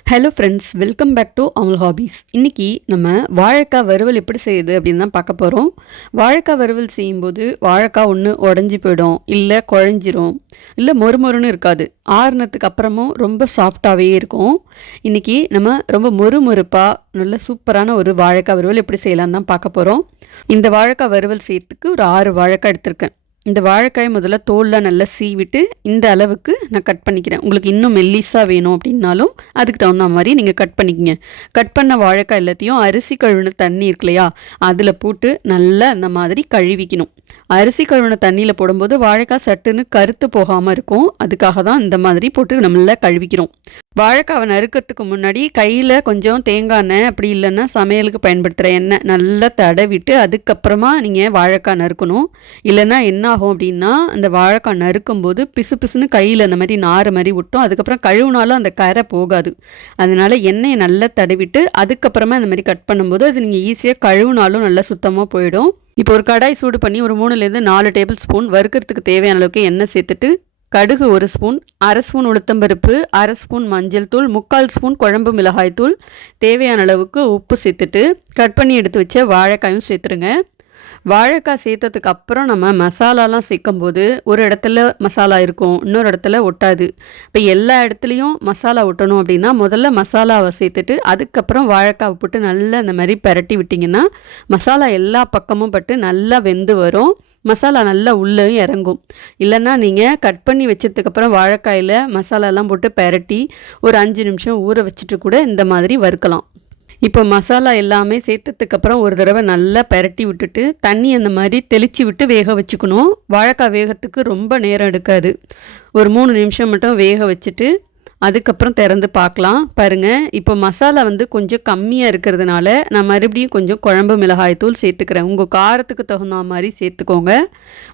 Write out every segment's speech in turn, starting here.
Hello friends, welcome back to Amal hobbies. இன்றைக்கி நம்ம வாழைக்காய் வறுவல் எப்படி செய்யுது அப்படின்னு தான் பார்க்க போகிறோம். வாழைக்காய் வறுவல் செய்யும்போது வாழைக்காய் ஒன்று உடஞ்சி போயிடும், இல்லை குழஞ்சிரும், இல்லை மொறுமொறுன்னு இருக்காது. ஆறுனத்துக்கு அப்புறமும் ரொம்ப சாஃப்டாகவே இருக்கும். இன்றைக்கி நம்ம ரொம்ப மொறுமொறுப்பாக நல்ல சூப்பரான ஒரு வாழைக்காய் வறுவல் எப்படி செய்யலான்னு தான் பார்க்க போகிறோம். இந்த வாழைக்காய் வறுவல் செய்யறதுக்கு ஒரு 6 வாழைக்காய் எடுத்திருக்கேன். இந்த வாழைக்காய் முதல்ல தோல்லாம் நல்லா சீவிட்டு இந்த அளவுக்கு நான் கட் பண்ணிக்கிறேன். உங்களுக்கு இன்னும் மெல்லிஸாக வேணும் அப்படின்னாலும் அதுக்கு தகுந்த மாதிரி நீங்கள் கட் பண்ணிக்கங்க. கட் பண்ண வாழைக்காய் எல்லாத்தையும் அரிசி கழுவின தண்ணி இருக்கு இல்லையா, அதில் போட்டு நல்லா அந்த மாதிரி கழுவிக்கணும். அரிசி கழுவின தண்ணியில் போடும்போது வாழைக்காய் சட்டுன்னு கருத்து போகாமல் இருக்கும். அதுக்காக தான் இந்த மாதிரி போட்டு நம்மள கழுவிக்கிறோம். வாழைக்காவை நறுக்கிறதுக்கு முன்னாடி கையில் கொஞ்சம் தேங்காய் எண்ணெய், அப்படி இல்லைன்னா சமையலுக்கு பயன்படுத்துகிற எண்ணெய் நல்லா தடவிட்டு அதுக்கப்புறமா நீங்கள் வாழைக்காய் நறுக்கணும். இல்லைன்னா என்ன ஆகும் அப்படின்னா, அந்த வாழைக்காய் நறுக்கும்போது பிசு பிசுன்னு கையில் அந்த மாதிரி நார் மாதிரி விட்டோம். அதுக்கப்புறம் கழுவுனாலும் அந்த கரை போகாது. அதனால் எண்ணெயை நல்லா தடவிட்டு அதுக்கப்புறமா இந்த மாதிரி கட் பண்ணும்போது அது நீங்கள் ஈஸியாக கழுவுனாலும் நல்லா சுத்தமாக போயிடும். இப்போ ஒரு கடாய் சூடு பண்ணி ஒரு 3-4 டேபிள் ஸ்பூன் வறுக்கிறதுக்கு தேவையான அளவுக்கு எண்ணெய் சேர்த்துட்டு கடுகு 1 ஸ்பூன், 1/2 ஸ்பூன் உளுத்தம்பருப்பு, 1/2 ஸ்பூன் மஞ்சள் தூள், 3/4 ஸ்பூன் குழம்பு மிளகாய் தூள், தேவையான அளவுக்கு உப்பு சேர்த்துட்டு கட் பண்ணி எடுத்து வச்ச வாழைக்காயும் சேர்த்துருங்க. வாழைக்காய் சேர்த்ததுக்கு அப்புறம் நம்ம மசாலாலாம் சேர்க்கும்போது ஒரு இடத்துல மசாலா இருக்கும், இன்னொரு இடத்துல ஒட்டாது. இப்போ எல்லா இடத்துலையும் மசாலா ஒட்டணும் அப்படின்னா முதல்ல மசாலாவை சேர்த்துட்டு அதுக்கப்புறம் வாழைக்காவை போட்டு நல்லா இந்த மாதிரி பரட்டி விட்டிங்கன்னா மசாலா எல்லா பக்கமும் பட்டு நல்லா வெந்து வரும். மசாலா நல்லா உள்ளே இறங்கும். இல்லைன்னா நீங்கள் கட் பண்ணி வச்சதுக்கப்புறம் வாழைக்காயில் மசாலாலாம் போட்டு பரட்டி ஒரு 5 நிமிஷம் ஊற வச்சுட்டு கூட இந்த மாதிரி வறுக்கலாம். இப்போ மசாலா எல்லாமே சேர்த்ததுக்கப்புறம் ஒரு தடவை நல்லா பரட்டி விட்டுட்டு தண்ணி அந்த மாதிரி தெளித்து விட்டு வேக வச்சுக்கணும். வாழைக்காய் வேகிறதுக்கு ரொம்ப நேரம் எடுக்காது. ஒரு 3 நிமிஷம் மட்டும் வேக வச்சுட்டு அதுக்கப்புறம் திறந்து பார்க்கலாம். பாருங்கள், இப்போ மசாலா கொஞ்சம் கம்மியாக இருக்கிறதுனால நான் மறுபடியும் கொஞ்சம் குழம்பு மிளகாய் தூள் சேர்த்துக்கிறேன். உங்கள் காரத்துக்கு தகுந்த மாதிரி சேர்த்துக்கோங்க.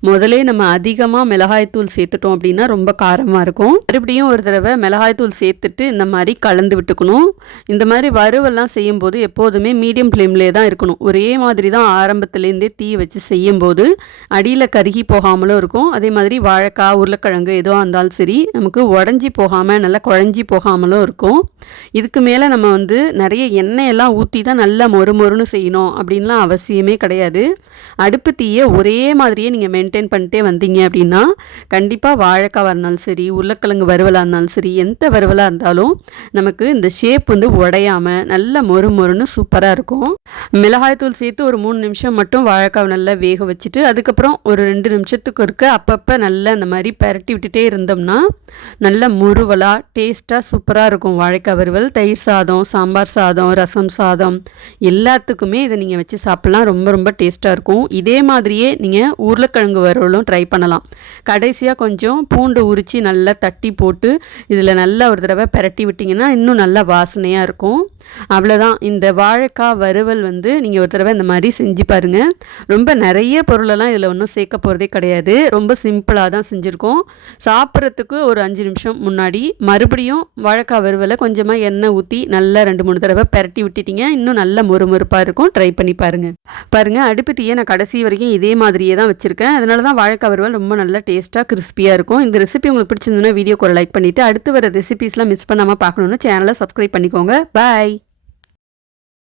முதலே நம்ம அதிகமாக மிளகாய் தூள் சேர்த்துட்டோம் அப்படின்னா ரொம்ப காரமாக இருக்கும். மறுபடியும் ஒரு தடவை மிளகாய் தூள் சேர்த்துட்டு இந்த மாதிரி கலந்து விட்டுக்கணும். இந்த மாதிரி வறுவெல்லாம் செய்யும்போது எப்போதுமே மீடியம் ஃப்ளேம்லேயே தான் இருக்கணும். ஒரே மாதிரி தான் ஆரம்பத்துலேருந்தே தீ வச்சு செய்யும்போது அடியில் கருகி போகாமலும் இருக்கும். அதே மாதிரி வாழைக்காய், உருளைக்கிழங்கு எதுவாக இருந்தாலும் சரி நமக்கு உடஞ்சி போகாமல் நல்லா குழஞ்சி போகாமலும் இருக்கும். இதுக்கு மேலே நம்ம நிறைய எண்ணெயெல்லாம் ஊற்றி தான் நல்லா மொறுமொறுன்னு செய்யணும் அப்படின்லாம் அவசியமே கிடையாது. அடுப்பு தீயை ஒரே மாதிரியே நீங்கள் மெயின்டைன் பண்ணிட்டே வந்தீங்க அப்படின்னா கண்டிப்பாக வாழைக்காவாக இருந்தாலும் சரி, உருளைக்கிழங்கு வறுவலாக இருந்தாலும் சரி, எந்த வறுவலாக இருந்தாலும் நமக்கு இந்த ஷேப் உடையாமல் நல்லா மொறுமொறுன்னு சூப்பராக இருக்கும். மிளகாய்த்தூள் சேர்த்து ஒரு 3 நிமிஷம் மட்டும் வாழைக்காவை நல்லா வேக வச்சுட்டு அதுக்கப்புறம் ஒரு 2 நிமிஷத்துக்கு இருக்க அப்பப்போ நல்லா இந்த மாதிரி பரட்டி விட்டுட்டே இருந்தோம்னா நல்லா முறுவலாக டேஸ்ட்டாக சூப்பராக இருக்கும். வாழைக்காய் வறுவல் தயிர் சாதம், சாம்பார் சாதம், ரசம் சாதம் எல்லாத்துக்குமே இதை நீங்கள் வச்சு சாப்பிட்லாம். ரொம்ப ரொம்ப டேஸ்ட்டாக இருக்கும். இதே மாதிரியே நீங்கள் உருளைக்கிழங்கு வறுவலும் ட்ரை பண்ணலாம். கடைசியாக கொஞ்சம் பூண்டு உரித்து நல்லா தட்டி போட்டு இதில் நல்லா ஒரு தடவை பரட்டி விட்டிங்கன்னா இன்னும் நல்லா வாசனையாக இருக்கும். அவ்வளோதான். இந்த வாழைக்காய் வறுவல் நீங்கள் ஒரு தடவை இந்த மாதிரி செஞ்சு பாருங்கள். ரொம்ப நிறைய பொருளெல்லாம் இதில் ஒன்றும் சேர்க்க போகிறதே கிடையாது. ரொம்ப சிம்பிளாக தான் செஞ்சுருக்கோம். சாப்பிட்றதுக்கு ஒரு 5 நிமிஷம் முன்னாடி மறுபடியும் வாழைக்காய் வறுவலை கொஞ்சமாக எண்ணெய் ஊற்றி நல்லா 2-3 தடவை பரட்டி விட்டுட்டிங்க, இன்னும் நல்ல மொறுமொறுப்பாக இருக்கும். ட்ரை பண்ணி பாருங்கள். அடுப்பு தீயை நான் கடைசி வரைக்கும் இதே மாதிரியே தான் வச்சுருக்கேன். அதனால தான் வாழைக்காய் வறுவல் ரொம்ப நல்லா டேஸ்ட்டாக கிறிஸ்பியாக இருக்கும். இந்த ரெசிபி உங்களுக்கு பிடிச்சிருந்ததுன்னா வீடியோக்கு ஒரு லைக் பண்ணிவிட்டு அடுத்து வர ரெசிபிஸ்லாம் மிஸ் பண்ணாமல் பார்க்கணுன்னு சேனலை சப்ஸ்கிரைப் பண்ணிக்கோங்க. பாய்.